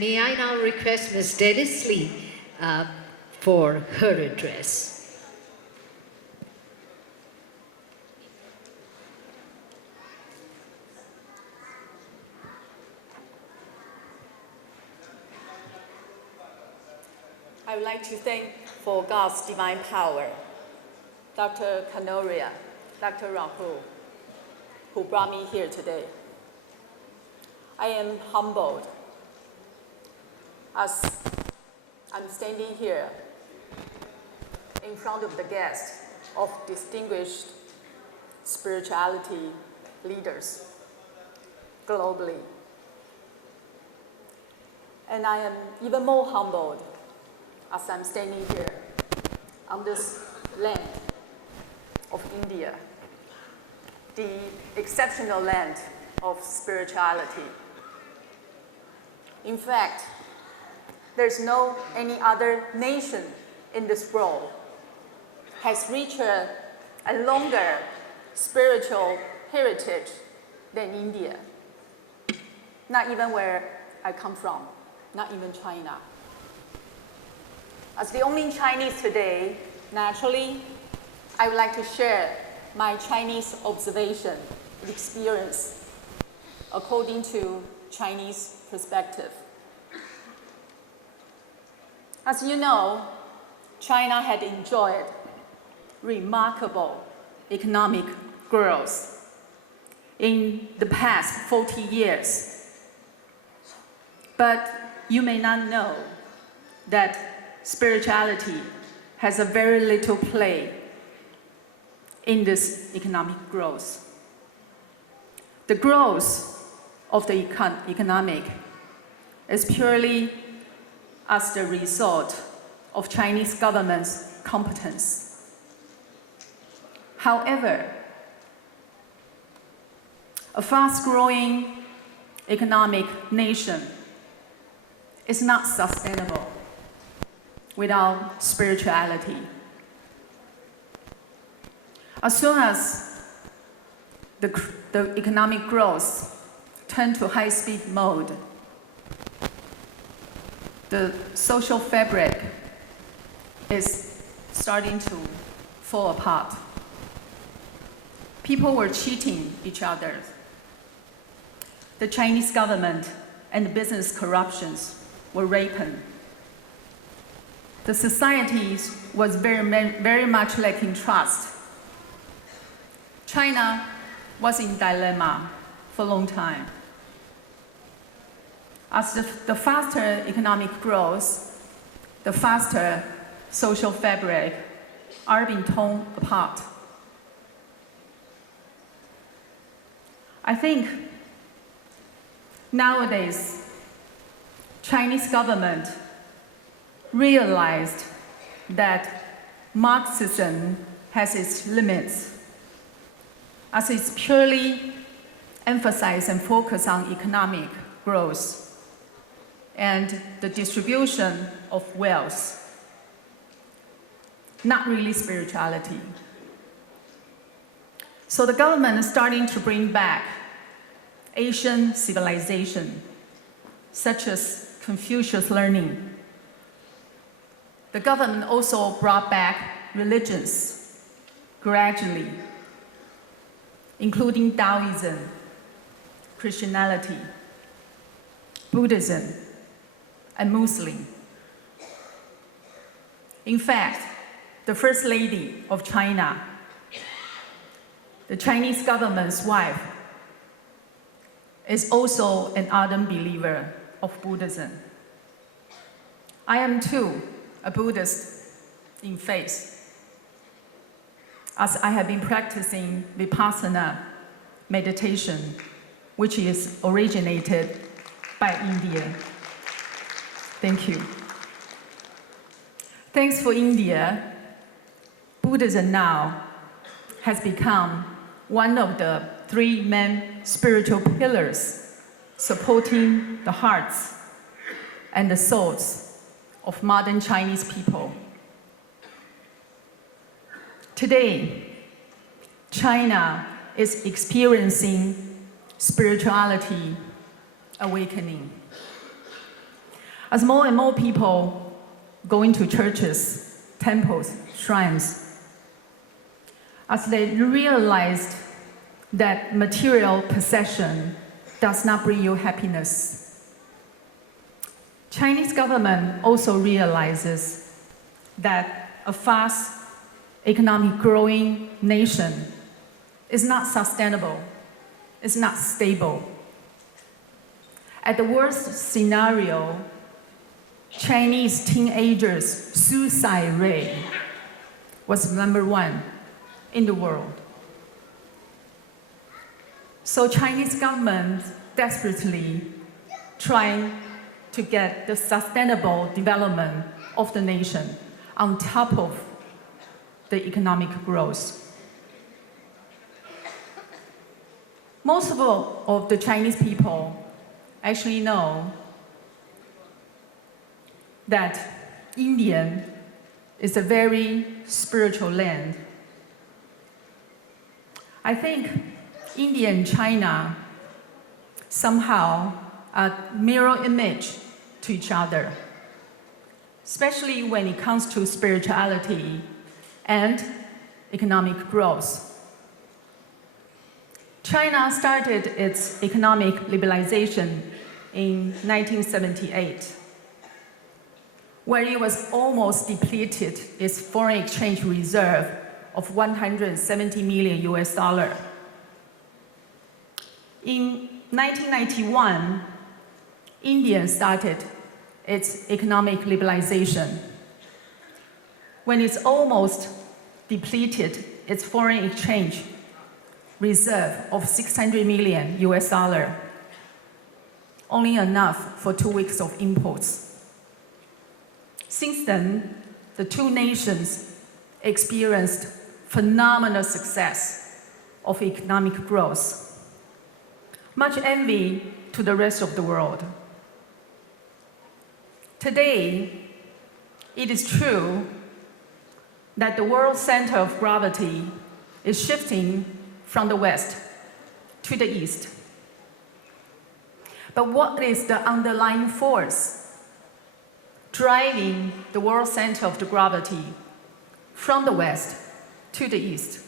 May I now request Ms. Denise Li for her address. I would like to thank for God's divine power, Dr. Kanoria, Dr. Rahul, who brought me here today. I am humbled as I'm standing here in front of the guests of distinguished spirituality leaders globally. And I am even more humbled as I'm standing here on this land of India, the exceptional land of spirituality. In fact, there's no any other nation in this world has reached a longer spiritual heritage than India. Not even where I come from, not even China. As the only Chinese today, naturally, I would like to share my Chinese observation experience according to Chinese perspective. As you know, China had enjoyed remarkable economic growth in the past 40 years. But you may not know that spirituality has a very little play in this economic growth. The growth of the economic is purely as the result of Chinese government's competence. However, a fast-growing economic nation is not sustainable without spirituality. As soon as the economic growth turned to high-speed mode, the social fabric is starting to fall apart. People were cheating each other. The Chinese government and the business corruptions were rampant. The society was very much lacking trust. China was in dilemma for a long time. As the faster economic growth, the faster social fabric are being torn apart. I think nowadays, Chinese government realized that Marxism has its limits, as it's purely emphasized and focused on economic growth and the distribution of wealth, not really spirituality. So the government is starting to bring back Asian civilization, such as Confucius learning. The government also brought back religions gradually, including Taoism, Christianity, Buddhism, and Muslim. In fact, the First Lady of China, the Chinese government's wife, is also an ardent believer of Buddhism. I am too a Buddhist in faith, as I have been practicing Vipassana meditation, which is originated by India. Thank you. Thanks for India, Buddhism now has become one of the three main spiritual pillars supporting the hearts and the souls of modern Chinese people. Today, China is experiencing spirituality awakening. As more and more people go into churches, temples, shrines, as they realized that material possession does not bring you happiness, Chinese government also realizes that a fast economic growing nation is not sustainable, is not stable. At the worst scenario, Chinese teenagers' suicide rate was #1 in the world. So Chinese government desperately trying to get the sustainable development of the nation on top of the economic growth. Most of the Chinese people actually know that India is a very spiritual land. I think India and China somehow are mirror image to each other, especially when it comes to spirituality and economic growth. China started its economic liberalization in 1978, where it was almost depleted its foreign exchange reserve of $170 million. In 1991, India started its economic liberalization, when it's almost depleted its foreign exchange reserve of $600 million, only enough for 2 weeks of imports. Since then, the two nations experienced phenomenal success of economic growth, much envy to the rest of the world. Today, it is true that the world center of gravity is shifting from the west to the east. But what is the underlying force driving the world center of the gravity from the west to the east?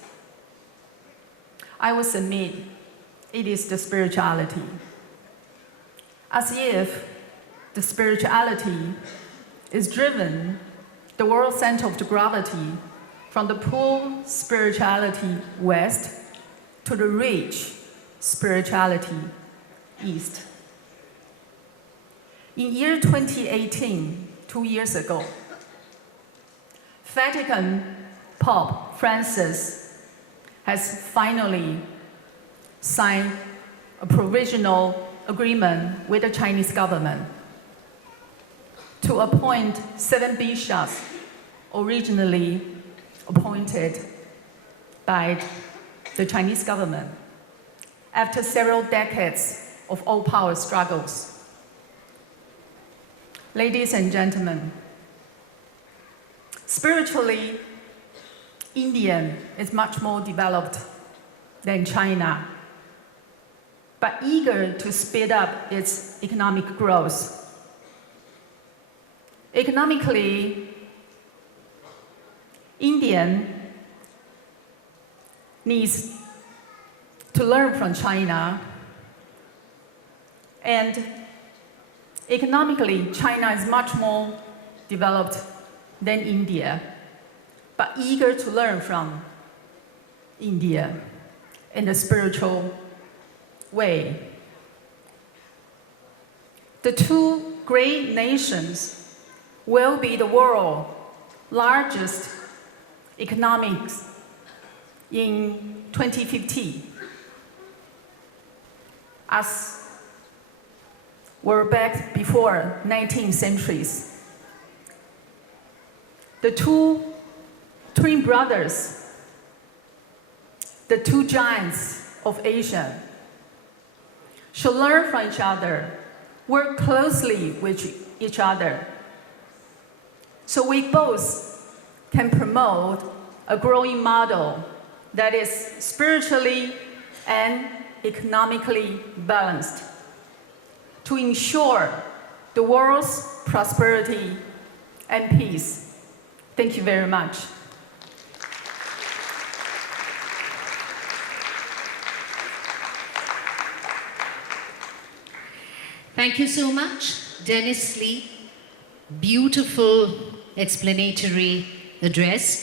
I will submit it is the spirituality. As if the spirituality is driven the world center of the gravity from the poor spirituality west to the rich spirituality east. In year 2018, 2 years ago, Vatican Pope Francis has finally signed a provisional agreement with the Chinese government to appoint 7 bishops originally appointed by the Chinese government after several decades of all-power struggles. Ladies and gentlemen, spiritually, India is much more developed than China, but eager to speed up its economic growth. Economically, India needs to learn from China, and economically, China is much more developed than India, but eager to learn from India in a spiritual way. The two great nations will be the world's largest economies in 2050, as were back before 19th centuries. The two twin brothers, the two giants of Asia, should learn from each other, work closely with each other, so we both can promote a growing model that is spiritually and economically balanced to ensure the world's prosperity and peace. Thank you very much. Thank you so much, Denise Li. Beautiful explanatory address.